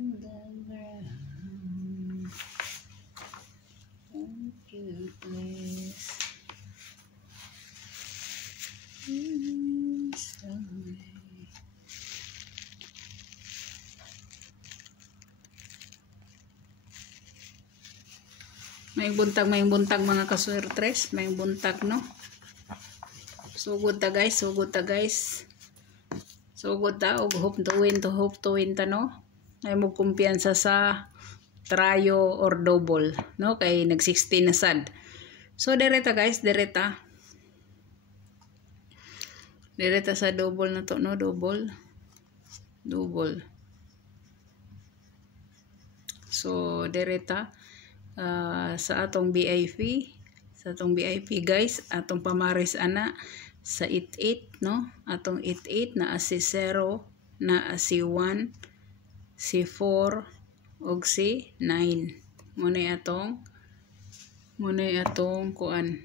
May buntag mga kaswertres, may buntag no. Sugod ta guys, sugod ta guys. Sugod ta og hope to win ta no. Ay mo kumpiyansa sa tryo or double no kay nag 16 na sad. So direta guys, direta. Direta sa double na to no, double. So direta sa atong VIP, guys, atong pamaris ana sa 88 no, atong 88 na si 0, na si 1, si 4 ug si 9. Munay atong kuan.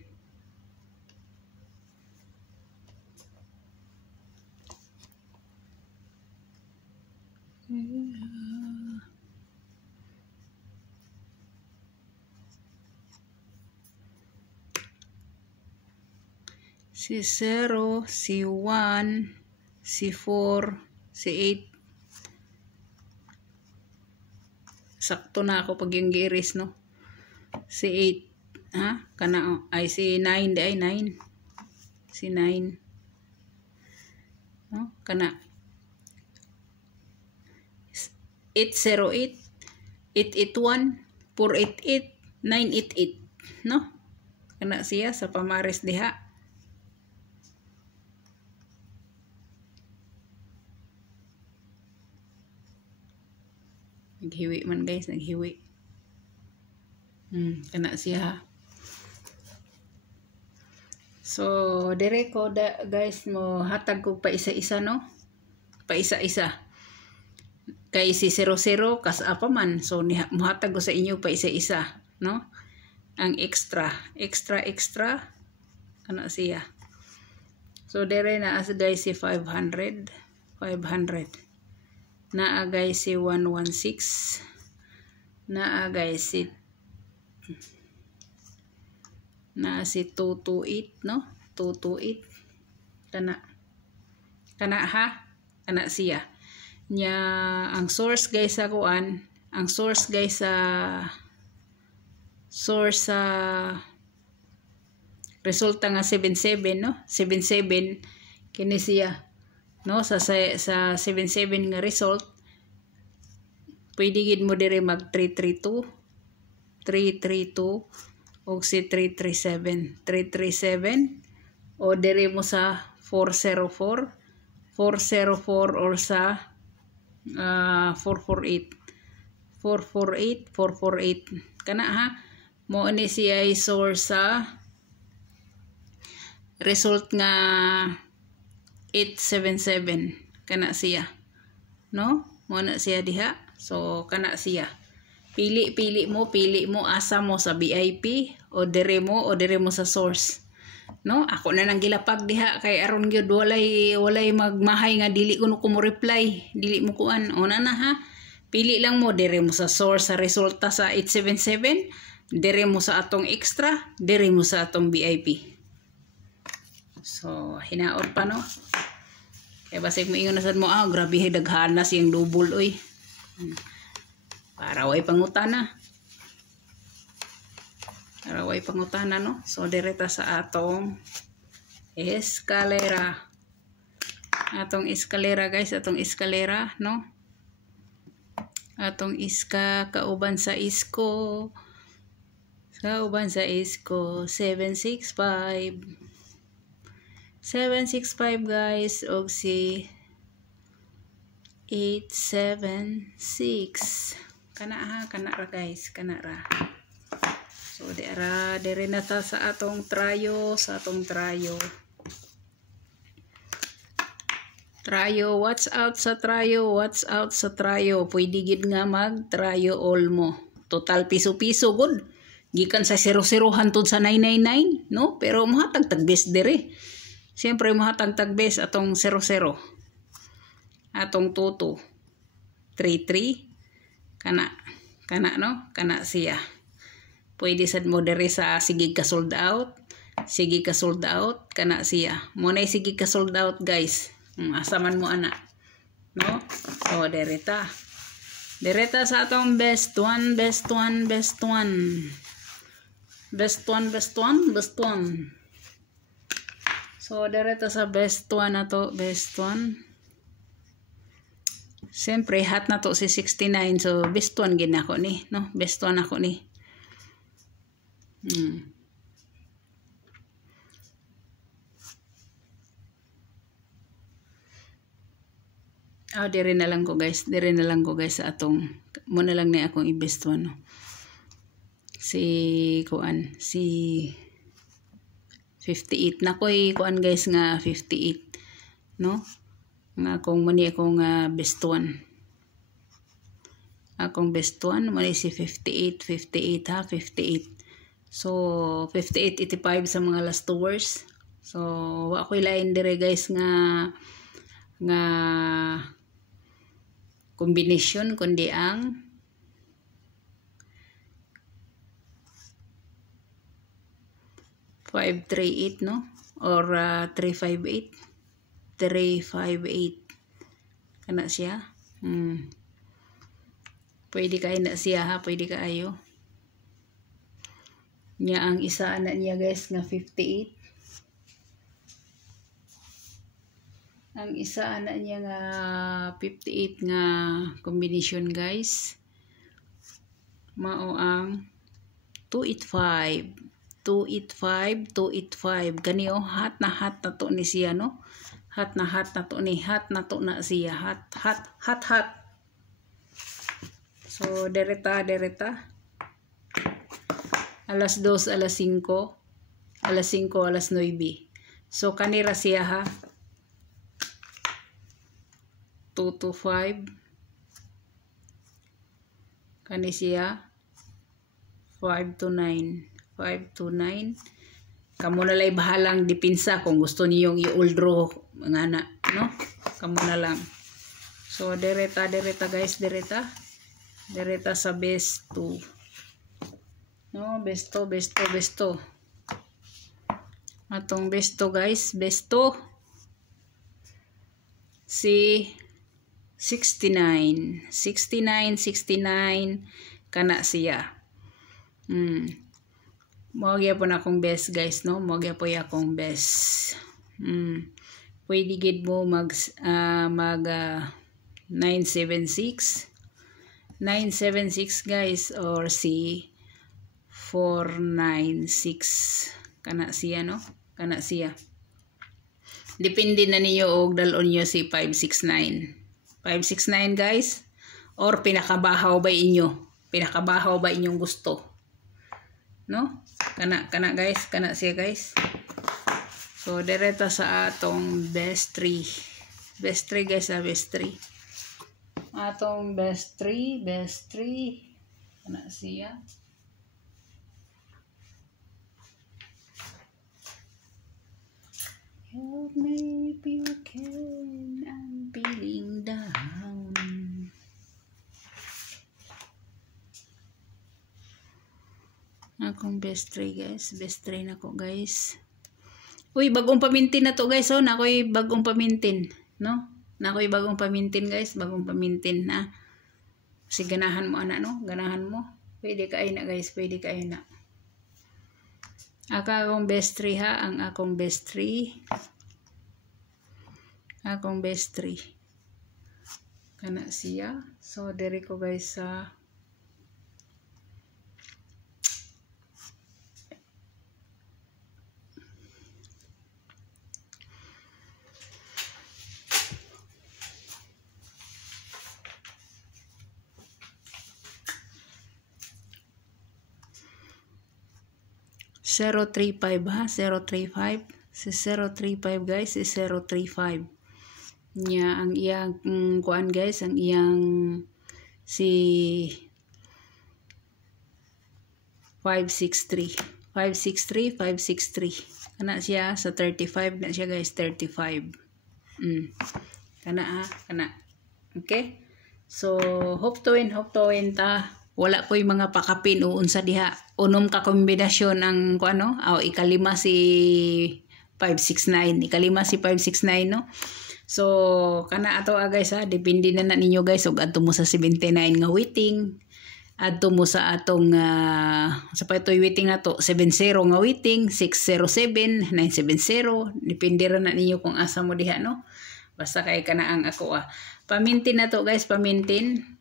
Si 0, si 1, si 4, si 8. Sakto na ako pag yung giiris no. Si 8, ha? Kana ay si 9 di ay 9. Si 9. No? Kana 808, 881, 488, 988, no? Kana siya sa pamares diha. Naghiwi man guys, naghiwi. Kana siya. So, dire ko guys mo hatag ko pa isa-isa no. Pa isa-isa. Kay si 00 kas apa man. So, muhatag ko sa inyo pa isa-isa no. Ang extra. Kana siya. So, dire na as guys si 500. Naagay si 116, naagay si 228 no, 228 kana ha, kana siya nya. Ang source guys sa kuan, ang source guys sa resulta nga 77 no, 77 kini siya no. Sa 77 nga result pwede gid mo dire mag 332 og si 337 o dire mo sa 404 or sa 448 kana ha. Mo ni siya source sa result nga 877 kana siya no, mo na siya diha. So kana siya, pili mo asa mo sa VIP o dire mo sa source no. Ako na nang gilapag diha kay aron gyud walay magmahay nga dili ko mo reply, dili mo kuan. Una na ha, pili lang mo dire mo sa source sa resulta sa 877, dire mo sa atong extra, dire mo sa atong VIP. So, hinaot pa no. Kaya basig mo ingon na sad mo, grabe daghan na siyang double oy. Para way pangutana. No. So, direta sa atong eskalera. Atong eskalera guys, atong eskalera no. Atong iska kauban sa isko. 765 guys og si 876 kana ra guys, kana ra. So dire na ta sa atong tryo, watch out sa tryo, pwede gid nga mag tryo all mo. Total piso-piso gud. Gikan sa 00 hantod sa 999 no, pero mahatag tagbes dire. Siyempre mahatag tagbes atong 00. Atong 22 33 kana no, kana siya. Pwede sad mo diri sa sige ka sold out. Sige ka sold out, kana siya. Mo na sige ka sold out guys. Asaman mo ana. No? So derita. Derita sa atong best one. So derita sa best one na to, best one. Siyempre hot na to si 69, so best one gid ako ni, no? Best one ako ni. Dire na lang ko guys. Dire na lang ko guys sa atong muna lang ni akong i-best one. No? Si 58 na ko'y kuan guys nga 58. No? Nga akong muni akong best one. Akong best one muni si 58 ha, 58. So 58-85 sa mga last tours. So wa ko'y lain dire guys nga combination kundi ang (538) no, or 358 kana siya. Pwede kayo na siya ha, pwede kayo niya. Ang isa na niya guys nga 58. Ang isa na niya nga 58 nga combination guys. Mao ang 285. 285. Kaniyo hot na to ni siya no. Hot na to ni. Hot na to na siya. Hot. So dereta. Alas 2, alas 5. Alas 5, alas 9. So kanira siya ha. 225. Kani siya 529. Kamo na lay bahalang dipinsa kung gusto niyong i-uldro nga na, no? Kamo na lang. So dereta guys, dereta sa best 2. No, besto. Atong besto guys, besto si 69 kana siya. Mogya po na akong best guys no, mogya po ya akong best. Pwede gid mo mag 976 guys, or si 496 kana siya no, kana siya. Depende na niyo og dalon niyo si 569 guys, or pinakabahaw ba inyong gusto, no? Kana guys, kana siya guys. So direta sa atong best 3 guys, best 3. Atong best 3 kana siya. Help me if you can, I'm feeling down. Akong best 3 guys, best 3 na ko guys. Uy, bagong pamintin na to guys, oh, nakoy bagong pamintin, no? Nakoy bagong pamintin guys, bagong pamintin na. Kasi ganahan mo ana no, ganahan mo. Pwede kayo na guys, pwede kayo na. Akong best 3 ha, ang akong best 3. Akong best 3. Kana siya. So diri ko guys sa 035 ha, 035. Si 035 guys, si 035. Nya ang iyang kuan guys, ang iyang si 563. Kana siya sa 35 na siya guys, 35. Kana ha, kana. Okay? So hope to win ta. Wala ko'y mga pakapin o unsa diha. Unom ka kombinasyon ang kuano, ikalima si 569, ikalima si 569 no. So kana ato guys ha, depende na ninyo guys ug adto mo sa 79 nga waiting. Adto mo sa atong sa pa ito'y waiting na to 70 nga waiting, 607, 970, depende ra na ninyo kung asa mo diha no. Basta kay kana ang ako pamintin na to guys, pamintin.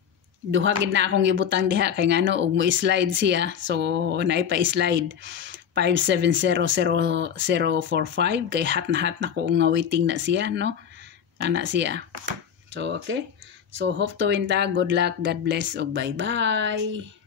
Duha gid na akong ibutang diha kay ngano ug mo slide siya, so naay pa slide 570045 kay hat na ko nga waiting na siya no, kana siya. So okay, so hope to win ta. Good luck, God bless ug bye bye.